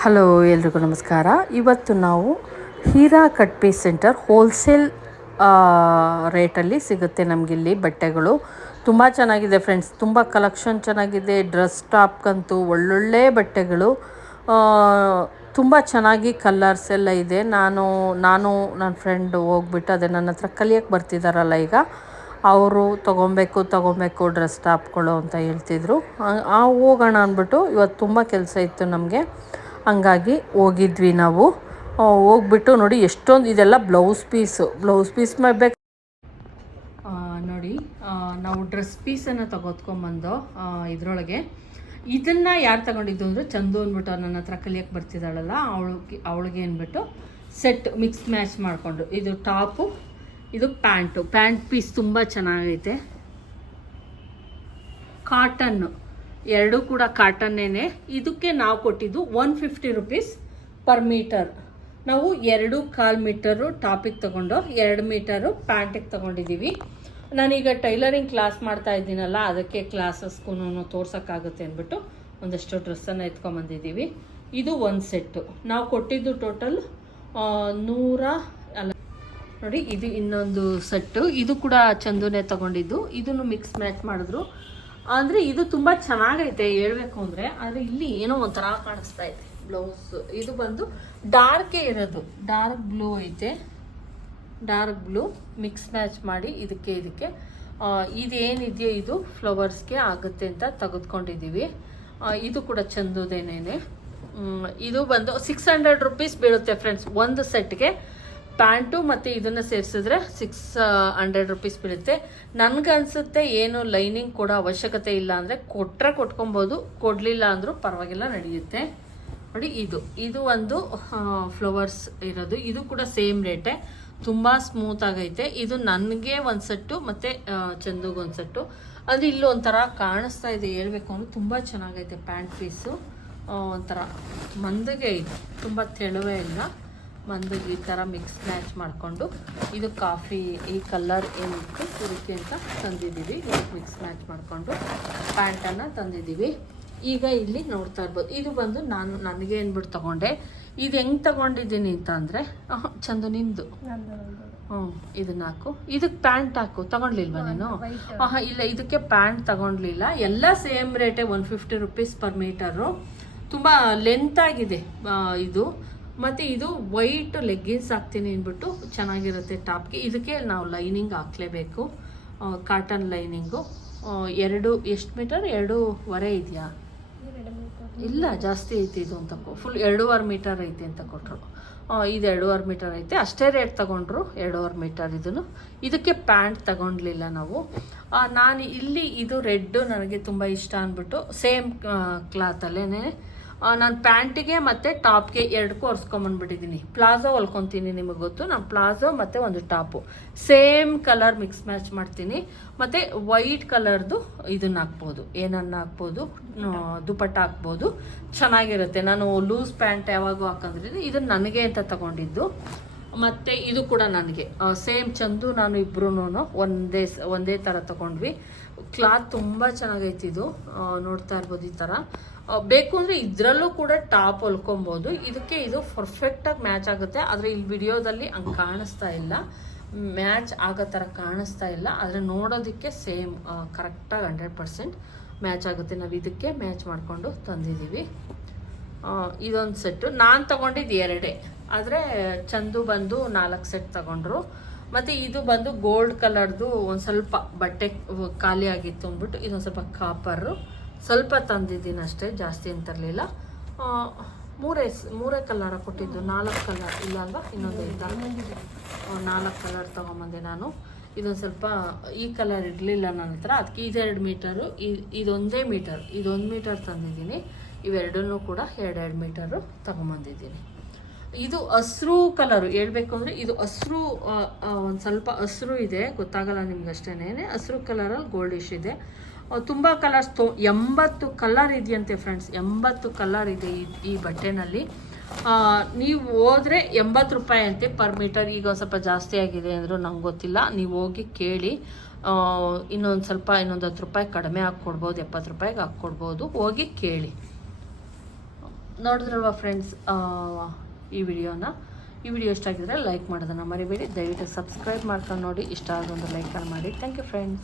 Hello, ಎಲ್ರಿಗೂ ನಮಸ್ಕಾರ. ಇವತ್ತು ನಾವು Heera cut piece centre wholesale ರೇಟಲ್ಲಿ ಸಿಗುತ್ತೆ ನಮಗಿಲ್ಲಿ ಬಟ್ಟೆಗಳು. ತುಂಬ ಚೆನ್ನಾಗಿದೆ ಫ್ರೆಂಡ್ಸ್. ತುಂಬ ಕಲೆಕ್ಷನ್ ಚೆನ್ನಾಗಿದೆ. ಡ್ರೆಸ್ ಟಾಪ್ಗಂತೂ ಒಳ್ಳೊಳ್ಳೆ ಬಟ್ಟೆಗಳು. ತುಂಬ ಚೆನ್ನಾಗಿ ಕಲರ್ಸ್ ಎಲ್ಲ ಇದೆ. ನಾನು ನಾನು, ನನ್ನ ಫ್ರೆಂಡ್ ಹೋಗ್ಬಿಟ್ಟು ಅದೇ ನನ್ನ ಹತ್ರ ಕಲಿಯೋಕ್ಕೆ ಬರ್ತಿದ್ದಾರಲ್ಲ ಈಗ. ಅವರು ತೊಗೊಬೇಕು ತೊಗೊಬೇಕು, ಡ್ರೆಸ್ ಟಾಪ್ಗಳು ಅಂತ ಹೇಳ್ತಿದ್ರು. ಹೋಗೋಣ ಅಂದ್ಬಿಟ್ಟು ಇವತ್ತು ತುಂಬ ಕೆಲಸ ಇತ್ತು ನಮಗೆ. ಹಂಗಾಗಿ ಹೋಗಿದ್ವಿ ನಾವು. ಹೋಗ್ಬಿಟ್ಟು ನೋಡಿ ಎಷ್ಟೊಂದು ಇದೆಲ್ಲ ಬ್ಲೌಸ್ ಪೀಸು ಬ್ಲೌಸ್ ಪೀಸ್ ಮಾಡಬೇಕು. ನೋಡಿ ನಾವು ಡ್ರೆಸ್ ಪೀಸನ್ನು ತಗೋತ್ಕೊಂಬಂದು ಇದರೊಳಗೆ. ಇದನ್ನು ಯಾರು ತಗೊಂಡಿದ್ದು ಅಂದರೆ ಚಂದು ಅಂದ್ಬಿಟ್ಟು ನನ್ನ ಹತ್ರ ಕಲಿಯೋಕ್ಕೆ ಬರ್ತಿದ್ದಾಳಲ್ಲ, ಅವಳಿಗೆ ಅವಳಿಗೆ ಅಂದ್ಬಿಟ್ಟು ಸೆಟ್ ಮಿಕ್ಸ್ ಮ್ಯಾಚ್ ಮಾಡಿಕೊಂಡು. ಇದು ಟಾಪು, ಇದು ಪ್ಯಾಂಟು. ಪ್ಯಾಂಟ್ ಪೀಸ್ ತುಂಬ ಚೆನ್ನಾಗೈತೆ. ಕಾಟನ್ನು ಎರಡೂ ಕೂಡ ಕಾಟನ್ನೇನೆ ಇದಕ್ಕೆ ನಾವು ಕೊಟ್ಟಿದ್ದು one fifty rupees per metre ನಾವು ಎರಡು ಕಾಲು ಮೀಟರು ಟಾಪಿಗೆ ತಗೊಂಡು, ಎರಡು ಮೀಟರು ಪ್ಯಾಂಟಿಗೆ ತಗೊಂಡಿದ್ದೀವಿ. ನಾನೀಗ ಟೈಲರಿಂಗ್ ಕ್ಲಾಸ್ ಮಾಡ್ತಾ ಇದ್ದೀನಲ್ಲ, ಅದಕ್ಕೆ ಕ್ಲಾಸಸ್ಗೂ ತೋರ್ಸೋಕ್ಕಾಗುತ್ತೆ ಅಂದ್ಬಿಟ್ಟು ಒಂದಷ್ಟು ಡ್ರೆಸ್ಸನ್ನು ಎತ್ಕೊಂಬಂದಿದ್ದೀವಿ. ಇದು ಒಂದು ಸೆಟ್ಟು ನಾವು ಕೊಟ್ಟಿದ್ದು ಟೋಟಲ್ ನೂರ ಅಲ್ಲ. ನೋಡಿ, ಇದು ಇನ್ನೊಂದು ಸೆಟ್ಟು ಇದು ಕೂಡ ಚಂದುನೇ ತಗೊಂಡಿದ್ದು. ಇದನ್ನು ಮಿಕ್ಸ್ ಮ್ಯಾಚ್ ಮಾಡಿದ್ರು. ಅಂದರೆ ಇದು ತುಂಬ ಚೆನ್ನಾಗೈತೆ ಹೇಳ್ಬೇಕು ಅಂದರೆ, ಆದರೆ ಇಲ್ಲಿ ಏನೋ ಒಂಥರ ಕಾಣಿಸ್ತಾ ಇದೆ. ಬ್ಲೌಸ್ ಇದು ಬಂದು ಡಾರ್ಕೇ ಇರೋದು. ಡಾರ್ಕ್ ಬ್ಲೂ ಐತೆ. ಡಾರ್ಕ್ ಬ್ಲೂ ಮಿಕ್ಸ್ ಮ್ಯಾಚ್ ಮಾಡಿ ಇದಕ್ಕೆ ಇದಕ್ಕೆ. ಇದೇನಿದೆಯೋ ಇದು? ಫ್ಲವರ್ಸ್ಗೆ ಆಗುತ್ತೆ ಅಂತ ತೆಗೆದುಕೊಂಡಿದ್ದೀವಿ. ಇದು ಕೂಡ ಚಂದುದೇನೇನೆ. ಇದು ಬಂದು ಸಿಕ್ಸ್ ಹಂಡ್ರೆಡ್ ರುಪೀಸ್ ಬೀಳುತ್ತೆ ಫ್ರೆಂಡ್ಸ್ ಒಂದು ಸೆಟ್ಗೆ ಪ್ಯಾಂಟು ಮತ್ತು ಇದನ್ನು ಸೇರಿಸಿದ್ರೆ ಸಿಕ್ಸ್ ಹಂಡ್ರೆಡ್ ರುಪೀಸ್ ಬೀಳುತ್ತೆ. ನನಗನ್ಸುತ್ತೆ ಏನು ಲೈನಿಂಗ್ ಕೂಡ ಅವಶ್ಯಕತೆ ಇಲ್ಲ ಅಂದರೆ ಕೊಟ್ಟರೆ ಕೊಟ್ಕೊಬೋದು, ಕೊಡಲಿಲ್ಲ ಅಂದರೂ ಪರವಾಗಿಲ್ಲ, ನಡೆಯುತ್ತೆ. ನೋಡಿ, ಇದು ಇದು ಒಂದು ಫ್ಲವರ್ಸ್ ಇರೋದು. ಇದು ಕೂಡ ಸೇಮ್ ರೇಟೆ ತುಂಬ ಸ್ಮೂತ್ ಆಗೈತೆ. ಇದು ನನಗೆ ಒಂದು ಸೆಟ್ಟು ಮತ್ತು ಚಂದಗೆ ಒಂದು ಸೆಟ್ಟು ಅಂದರೆ ಇಲ್ಲಿ ಒಂಥರ ಕಾಣಿಸ್ತಾ ಇದೆ, ಹೇಳ್ಬೇಕು ಅಂದರೆ ತುಂಬ ಚೆನ್ನಾಗೈತೆ ಪ್ಯಾಂಟ್ ಪೀಸು. ಒಂಥರ ಮಂದಗೆ ಇದೆ. ತುಂಬ ತೆಳುವೇ ಇಲ್ಲ. ಮಂದಗೆ ಈ ಥರ ಮಿಕ್ಸ್ ಮ್ಯಾಚ್ ಮಾಡಿಕೊಂಡು ಇದು ಕಾಫಿ ಈ ಕಲರ್ ಏನಿತ್ತು ಕುರಿಕೆ ಅಂತ ತಂದಿದ್ದೀವಿ. ಮಿಕ್ಸ್ ಮ್ಯಾಚ್ ಮಾಡಿಕೊಂಡು ಪ್ಯಾಂಟನ್ನು ತಂದಿದ್ದೀವಿ. ಈಗ ಇಲ್ಲಿ ನೋಡ್ತಾ ಇರ್ಬೋದು. ಇದು ಬಂದು ನಾನು ನನಗೆ ಏನ್ಬಿಟ್ಟು ತಗೊಂಡೆ. ಇದು ಹೆಂಗೆ ತಗೊಂಡಿದ್ದೀನಿ ಅಂತ ಅಂದರೆ ಚಂದು ನಿಂದು ಹ್ಞೂ ಇದನ್ನ ಹಾಕು ಇದಕ್ಕೆ ಪ್ಯಾಂಟ್ ಹಾಕು. ತಗೊಂಡ್ಲಿಲ್ವಾ ನೀನು? ಹಾಂ ಇಲ್ಲ ಇದಕ್ಕೆ ಪ್ಯಾಂಟ್ ತಗೊಂಡ್ಲಿಲ್ಲ. ಎಲ್ಲ same ರೇಟೇ one fifty rupees per metre ತುಂಬ ಲೆಂತ್ ಆಗಿದೆ ಇದು. ಮತ್ತು ಇದು ವೈಟ್ ಲೆಗ್ಗಿನ್ಸ್ ಹಾಕ್ತೀನಿ ಅಂದ್ಬಿಟ್ಟು ಚೆನ್ನಾಗಿರುತ್ತೆ ಟಾಪ್ಗೆ. ಇದಕ್ಕೆ ನಾವು ಲೈನಿಂಗ್ ಹಾಕ್ಲೇಬೇಕು. ಕಾಟನ್ ಲೈನಿಂಗು ಎರಡು, ಎಷ್ಟು ಮೀಟರ್ ಎರಡೂವರೆ ಇದೆಯಾ? ಇಲ್ಲ, ಜಾಸ್ತಿ ಐತಿ ಇದು ಅಂತ ಫುಲ್ ಎರಡೂವರೆ ಮೀಟರ್ ಐತಿ ಅಂತ ಕೊಟ್ಟರು ಇದು ಎರಡೂವರೆ ಮೀಟರ್ ಐತೆ. ಅಷ್ಟೇ ರೇಟ್ ತಗೊಂಡ್ರು ಎರಡೂವರೆ ಮೀಟರ್ ಇದನ್ನು. ಇದಕ್ಕೆ ಪ್ಯಾಂಟ್ ತಗೊಂಡ್ಲಿಲ್ಲ ನಾವು. ನಾನು ಇಲ್ಲಿ ಇದು ರೆಡ್ಡು ನನಗೆ ತುಂಬ ಇಷ್ಟ ಅಂದ್ಬಿಟ್ಟು ಸೇಮ್ ಕ್ಲಾತಲ್ಲೇ ನಾನು ಪ್ಯಾಂಟಿಗೆ ಮತ್ತು ಟಾಪ್ಗೆ ಎರಡಕ್ಕೂ ಹೊರ್ಸ್ಕೊಂಬಂದ್ಬಿಟ್ಟಿದ್ದೀನಿ ಪ್ಲಾಜೋ ಹೊಲ್ಕೊತೀನಿ ನಿಮಗೆ ಗೊತ್ತು. ನಾನು ಪ್ಲಾಜೋ ಮತ್ತು ಒಂದು top. Same colour mix match ಮಾಡ್ತೀನಿ. ಮತ್ತು ವೈಟ್ ಕಲರ್ದು ಇದನ್ನ ಹಾಕ್ಬೋದು. ಏನನ್ನ ಹಾಕ್ಬೋದು? ದುಪಟ್ಟ ಹಾಕ್ಬೋದು. ಚೆನ್ನಾಗಿರುತ್ತೆ. ನಾನು ಲೂಸ್ ಪ್ಯಾಂಟ್ ಯಾವಾಗೂ ಹಾಕಂದ್ರೆ ಇದು ನನಗೆ ಅಂತ ತಗೊಂಡಿದ್ದು. ಮತ್ತು ಇದು ಕೂಡ ನನಗೆ. ಸೇಮ್ ಚಂದು ನಾನು ಇಬ್ರು ಒಂದೇ ಒಂದೇ ಥರ ತಗೊಂಡ್ವಿ. ಕ್ಲಾತ್ ತುಂಬ ಚೆನ್ನಾಗೈತಿ ಇದು. ನೋಡ್ತಾ ಇರ್ಬೋದು ಈ ಥರ ಬೇಕು ಅಂದರೆ ಇದರಲ್ಲೂ ಕೂಡ ಟಾಪ್ ಹೊಲ್ಕೊಬೋದು. ಇದಕ್ಕೆ ಇದು ಪರ್ಫೆಕ್ಟಾಗಿ ಮ್ಯಾಚ್ ಆಗುತ್ತೆ. ಆದರೆ ಇಲ್ಲಿ ವಿಡಿಯೋದಲ್ಲಿ ಹಂಗೆ ಕಾಣಿಸ್ತಾ ಇಲ್ಲ. ಮ್ಯಾಚ್ ಆಗೋ ಥರ ಕಾಣಿಸ್ತಾ ಇಲ್ಲ. ಆದರೆ ನೋಡೋದಕ್ಕೆ ಸೇಮ್ ಕರೆಕ್ಟಾಗಿ ಹಂಡ್ರೆಡ್ ಪರ್ಸೆಂಟ್ ಮ್ಯಾಚ್ ಆಗುತ್ತೆ. ನಾವು ಇದಕ್ಕೆ ಮ್ಯಾಚ್ ಮಾಡಿಕೊಂಡು ತಂದಿದ್ದೀವಿ. ಇದೊಂದು ಸೆಟ್ಟು ನಾನು ತಗೊಂಡಿದ್ದು ಎರಡೇ. ಆದರೆ ಚಂದು ಬಂದು ನಾಲ್ಕು ಸೆಟ್ ತಗೊಂಡ್ರು. ಮತ್ತು ಇದು ಬಂದು ಗೋಲ್ಡ್ ಕಲರ್ದು ಒಂದು ಸ್ವಲ್ಪ ಬಟ್ಟೆ ಖಾಲಿ ಆಗಿತ್ತು ಅಂದ್ಬಿಟ್ಟು ಇದೊಂದು ಸ್ವಲ್ಪ ಕಾಪರು ಸ್ವಲ್ಪ ತಂದಿದ್ದೀನಿ ಅಷ್ಟೇ, ಜಾಸ್ತಿ ಅಂತ ತರಲಿಲ್ಲ ಮೂರೇ ಮೂರೇ ಕಲರ ಕೊಟ್ಟಿದ್ದು, ನಾಲ್ಕು ಕಲರ್ ಇಲ್ಲ ಅಲ್ವಾ? ಇನ್ನೊಂದು ನಾಲ್ಕು ಕಲರ್ ತೊಗೊಂಬಂದೆ ನಾನು. ಇದೊಂದು ಸ್ವಲ್ಪ, ಈ ಕಲರ್ ಇರಲಿಲ್ಲ ನನ್ನ ಹತ್ರ. ಅದಕ್ಕೆ ಇದೆರಡು ಮೀಟರು ಇದೊಂದೇ ಮೀಟರ್ ಇದೊಂದು ಮೀಟರ್ ತಂದಿದ್ದೀನಿ. ಇವೆರಡನ್ನೂ ಕೂಡ ಎರಡೆರಡು ಮೀಟರು ತಗೊಂಬಂದಿದ್ದೀನಿ. ಇದು ಹಸ್ರು ಕಲರು ಹೇಳ್ಬೇಕು ಅಂದರೆ ಇದು ಹಸ್ರು ಒಂದು ಸ್ವಲ್ಪ ಹಸ್ರು ಇದೆ. ಗೊತ್ತಾಗಲ್ಲ ನಿಮ್ಗೆ ಅಷ್ಟೇನೆ ಹಸ್ರು ಕಲರಲ್ಲಿ ಗೋಲ್ಡಿಶ್ ಇದೆ. ತುಂಬ ಕಲರ್ಸ್ ತೊ, ಎಂಬತ್ತು ಕಲರ್ ಇದೆಯಂತೆ ಫ್ರೆಂಡ್ಸ್ ಎಂಬತ್ತು ಕಲರ್ ಇದೆ ಈ ಬಟ್ಟೆನಲ್ಲಿ. ನೀವು ಹೋದರೆ ಎಂಬತ್ತು ರೂಪಾಯಿ ಅಂತೆ ಪರ್ ಮೀಟರ್ ಈಗ ಸ್ವಲ್ಪ ಜಾಸ್ತಿ ಆಗಿದೆ ಅಂದರೂ ನಂಗೆ ಗೊತ್ತಿಲ್ಲ. ನೀವು ಹೋಗಿ ಕೇಳಿ. ಇನ್ನೊಂದು ಸ್ವಲ್ಪ, ಇನ್ನೊಂದು ಹತ್ತು ರೂಪಾಯಿ ಕಡಿಮೆ ಹಾಕ್ಕೊಡ್ಬೋದು, ಎಪ್ಪತ್ತು ರೂಪಾಯಿಗೆ ಹಾಕ್ಕೊಡ್ಬೋದು. ಹೋಗಿ ಕೇಳಿ. ನೋಡಿದ್ರಲ್ವಾ ಫ್ರೆಂಡ್ಸ್ ಈ ವಿಡಿಯೋನ. ಈ ವಿಡಿಯೋ ಇಷ್ಟ ಆಗಿದ್ರೆ ಲೈಕ್ ಮಾಡೋದನ್ನು ಮರಿಬೇಡಿ. ದಯವಿಟ್ಟು ಸಬ್ಸ್ಕ್ರೈಬ್ ಮಾಡ್ಕೊಂಡು ನೋಡಿ. ಇಷ್ಟ ಆಗೊಂದು ಲೈಕನ್ನು ಮಾಡಿ. Thank you friends